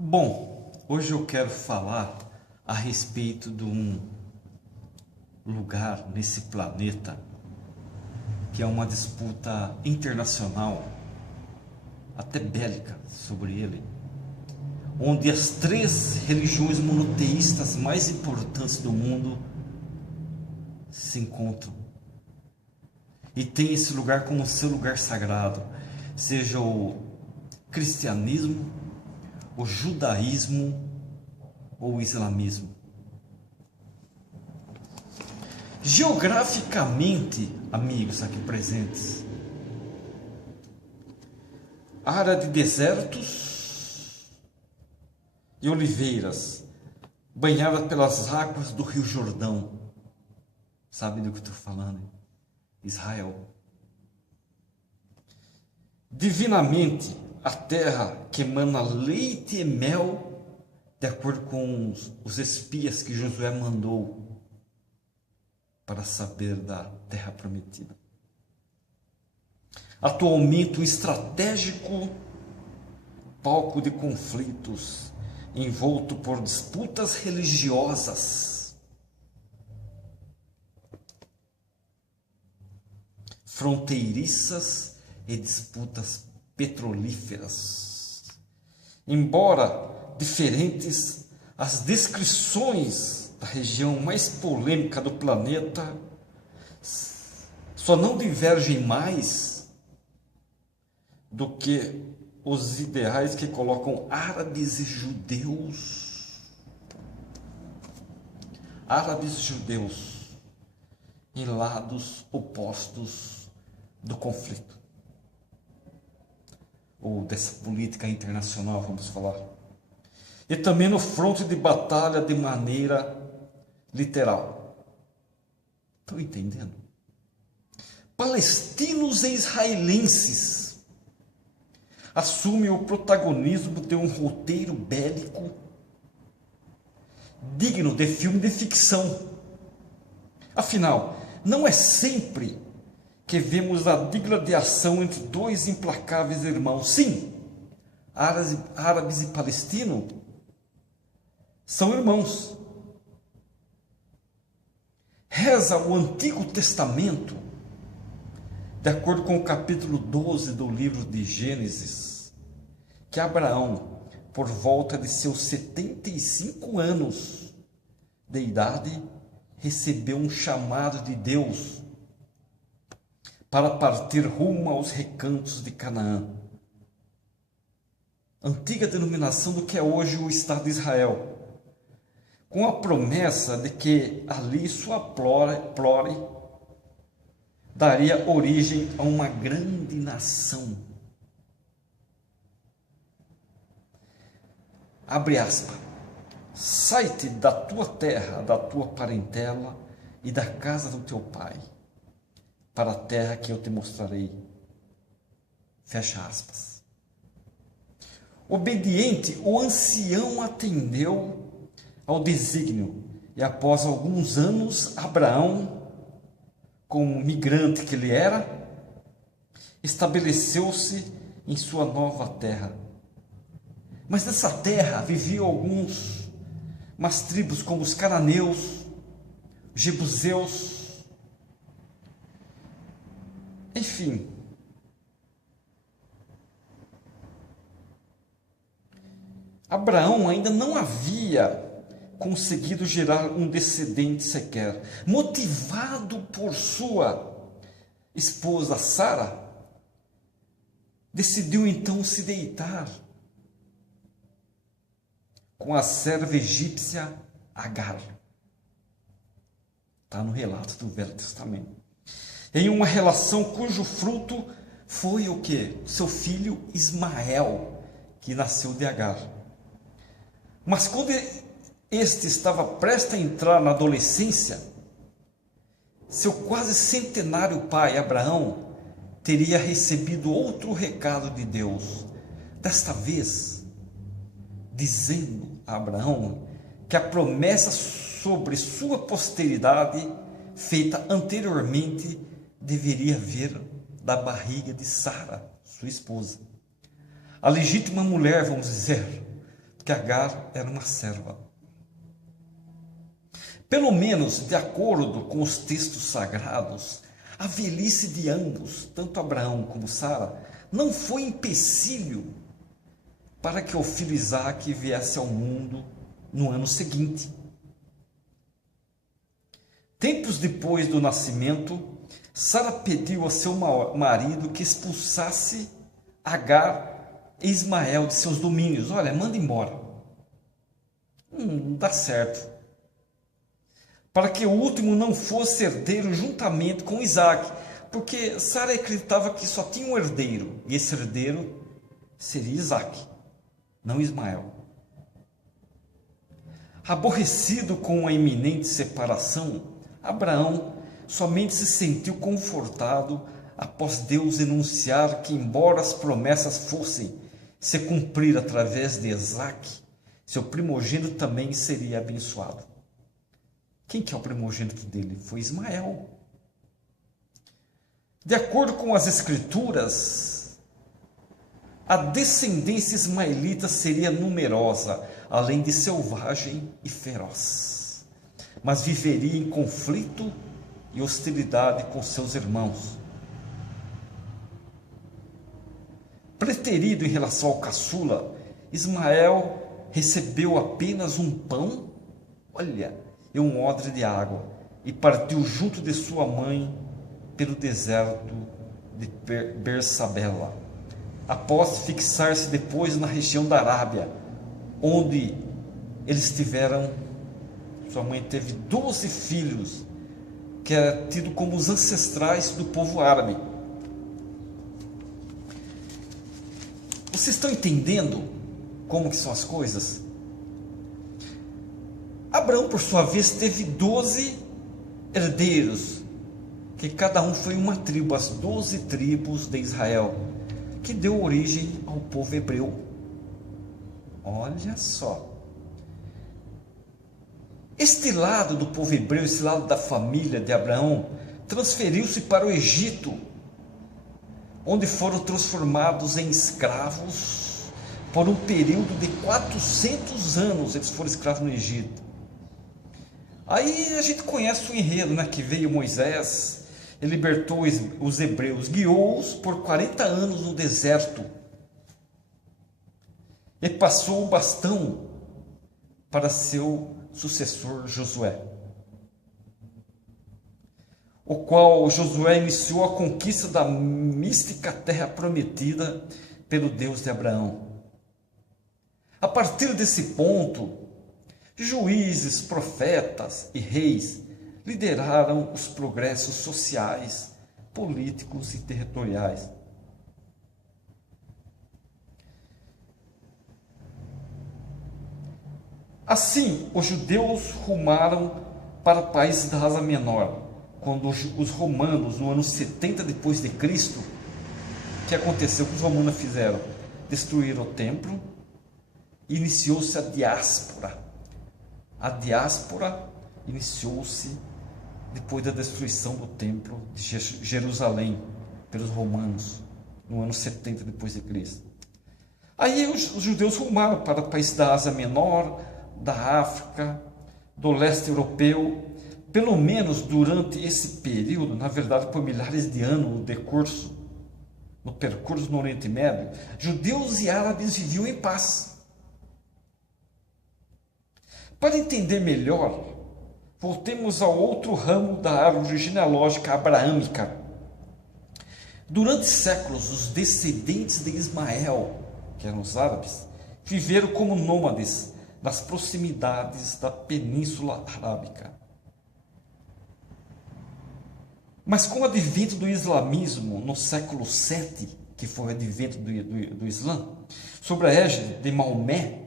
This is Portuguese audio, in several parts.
Bom, hoje eu quero falar a respeito de um lugar nesse planeta que é uma disputa internacional, até bélica, sobre ele, onde as três religiões monoteístas mais importantes do mundo se encontram e tem esse lugar como seu lugar sagrado, seja o cristianismo, o judaísmo ou o islamismo. Geograficamente, amigos aqui presentes, área de desertos e oliveiras, banhada pelas águas do Rio Jordão. Sabe do que estou falando? Israel. Divinamente, a terra que emana leite e mel, de acordo com os espias que Josué mandou para saber da terra prometida. Atualmente, um estratégico palco de conflitos, envolto por disputas religiosas, fronteiriças e disputas petrolíferas. Embora diferentes, as descrições da região mais polêmica do planeta só não divergem mais do que os ideais que colocam árabes e judeus em lados opostos do conflito, ou dessa política internacional, vamos falar, e também no fronte de batalha de maneira literal. Estão entendendo? Palestinos e israelenses assumem o protagonismo de um roteiro bélico digno de filme de ficção. Afinal, não é sempre que vemos a digladiação entre dois implacáveis irmãos. Sim, árabes e palestinos são irmãos. Reza o Antigo Testamento, de acordo com o capítulo 12 do livro de Gênesis, que Abraão, por volta de seus 75 anos de idade, recebeu um chamado de Deus para partir rumo aos recantos de Canaã, antiga denominação do que é hoje o Estado de Israel, com a promessa de que ali sua prole daria origem a uma grande nação. Abre aspas. Sai-te da tua terra, da tua parentela e da casa do teu pai, para a terra que eu te mostrarei. Fecha aspas. Obediente, o ancião atendeu ao desígnio, e após alguns anos, Abraão, como migrante que ele era, estabeleceu-se em sua nova terra. Mas nessa terra viviam umas tribos como os cananeus, jebuseus, enfim. Abraão ainda não havia conseguido gerar um descendente sequer. Motivado por sua esposa Sara, decidiu então se deitar com a serva egípcia Agar. Está no relato do Velho Testamento. Em uma relação cujo fruto foi o quê? Seu filho Ismael, que nasceu de Agar. Mas quando este estava prestes a entrar na adolescência, seu quase centenário pai, Abraão, teria recebido outro recado de Deus. Desta vez, dizendo a Abraão que a promessa sobre sua posteridade, feita anteriormente, deveria vir da barriga de Sara, sua esposa. A legítima mulher, vamos dizer, que Agar era uma serva. Pelo menos, de acordo com os textos sagrados, a velhice de ambos, tanto Abraão como Sara, não foi empecilho para que o filho Isaque viesse ao mundo no ano seguinte. Tempos depois do nascimento, Sara pediu a seu marido que expulsasse Agar e Ismael de seus domínios. Olha, manda embora. Não dá certo. Para que o último não fosse herdeiro juntamente com Isaque, porque Sara acreditava que só tinha um herdeiro, e esse herdeiro seria Isaque, não Ismael. Aborrecido com a iminente separação, Abraão somente se sentiu confortado após Deus enunciar que, embora as promessas fossem se cumprir através de Isaque, seu primogênito também seria abençoado. Quem que é o primogênito dele? Foi Ismael. De acordo com as Escrituras, a descendência ismaelita seria numerosa, além de selvagem e feroz, mas viveria em conflito e hostilidade com seus irmãos. Preterido em relação ao caçula, Ismael recebeu apenas um pão, e um odre de água, e partiu junto de sua mãe pelo deserto de Bersabela, após fixar-se depois na região da Arábia, onde eles tiveram, sua mãe teve 12 filhos, que era tido como os ancestrais do povo árabe. Vocês estão entendendo como que são as coisas? Abraão, por sua vez, teve 12 herdeiros, que cada um foi uma tribo, as 12 tribos de Israel, que deu origem ao povo hebreu. Olha só. Este lado do povo hebreu, esse lado da família de Abraão, transferiu-se para o Egito, onde foram transformados em escravos por um período de 400 anos. Eles foram escravos no Egito. Aí a gente conhece o enredo, né? Que veio Moisés, ele libertou os hebreus, guiou-os por 40 anos no deserto e passou o bastão para seu sucessor Josué, o qual Josué iniciou a conquista da mística terra prometida pelo Deus de Abraão. A partir desse ponto, juízes, profetas e reis lideraram os progressos sociais, políticos e territoriais. Assim, os judeus rumaram para o país da Ásia Menor, quando os romanos, no ano 70 depois de Cristo, o que aconteceu? O que os romanos fizeram? Destruíram o templo, iniciou-se a diáspora. A diáspora iniciou-se depois da destruição do templo de Jerusalém pelos romanos, no ano 70 depois de Cristo. Aí os judeus rumaram para o país da Ásia Menor, da África, do leste europeu. Pelo menos durante esse período, na verdade por milhares de anos no percurso no Oriente Médio, judeus e árabes viviam em paz. Para entender melhor, voltemos ao outro ramo da árvore genealógica abraâmica. Durante séculos, os descendentes de Ismael, que eram os árabes, viveram como nômades nas proximidades da Península Arábica. Mas com o advento do islamismo no século VII, que foi o advento do Islã, sob a égide de Maomé,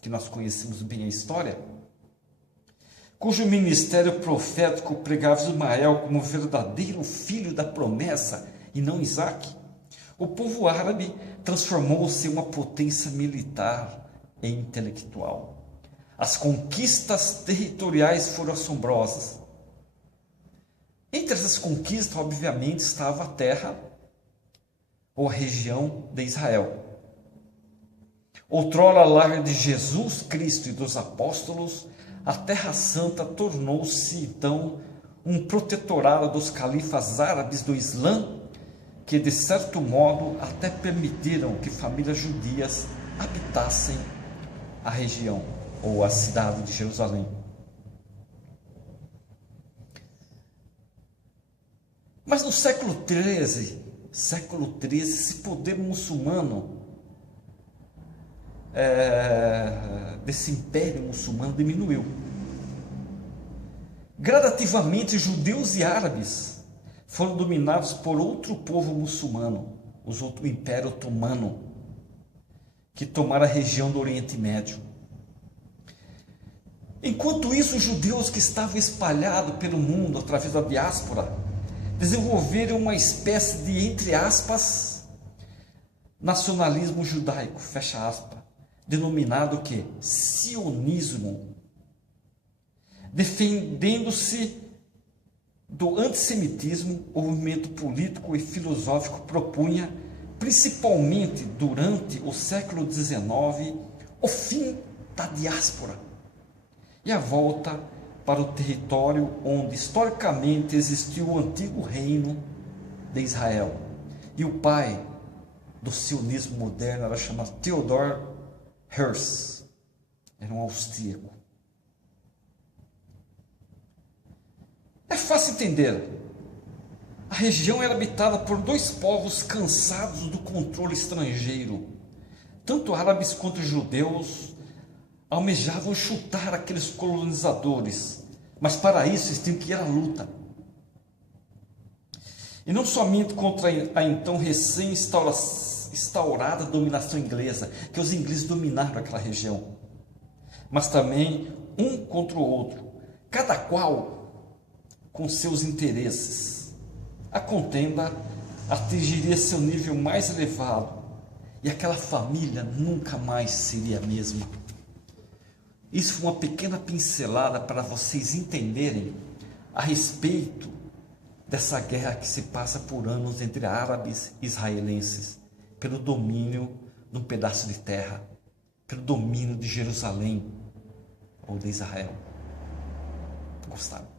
que nós conhecemos bem a história, cujo ministério profético pregava Ismael como verdadeiro filho da promessa e não Isaque, o povo árabe transformou-se em uma potência militar e intelectual. As conquistas territoriais foram assombrosas. Entre essas conquistas, obviamente, estava a terra ou a região de Israel. Outrora lar de Jesus Cristo e dos apóstolos, a Terra Santa tornou-se então um protetorado dos califas árabes do Islã, que de certo modo até permitiram que famílias judias habitassem a região ou a cidade de Jerusalém. Mas no século XIII, esse poder muçulmano, desse império muçulmano, diminuiu. Gradativamente, judeus e árabes foram dominados por outro povo muçulmano, o Império Otomano, que tomaram a região do Oriente Médio. Enquanto isso, os judeus que estavam espalhados pelo mundo através da diáspora desenvolveram uma espécie de, entre aspas, nacionalismo judaico, fecha aspas, denominado o quê? Sionismo, defendendo-se do antissemitismo. O movimento político e filosófico propunha, principalmente durante o século XIX, o fim da diáspora e a volta para o território onde historicamente existiu o antigo reino de Israel. E o pai do sionismo moderno era chamado Theodor Herzl, era um austríaco. É fácil entender. A região era habitada por dois povos cansados do controle estrangeiro. Tanto árabes quanto judeus almejavam chutar aqueles colonizadores, mas para isso eles tinham que ir à luta. E não somente contra a então recém-instaurada dominação inglesa, que os ingleses dominaram aquela região, mas também um contra o outro, cada qual com seus interesses. A contenda atingiria seu nível mais elevado e aquela família nunca mais seria a mesma. Isso foi uma pequena pincelada para vocês entenderem a respeito dessa guerra que se passa por anos entre árabes e israelenses, pelo domínio de um pedaço de terra, pelo domínio de Jerusalém ou de Israel. Gostaram?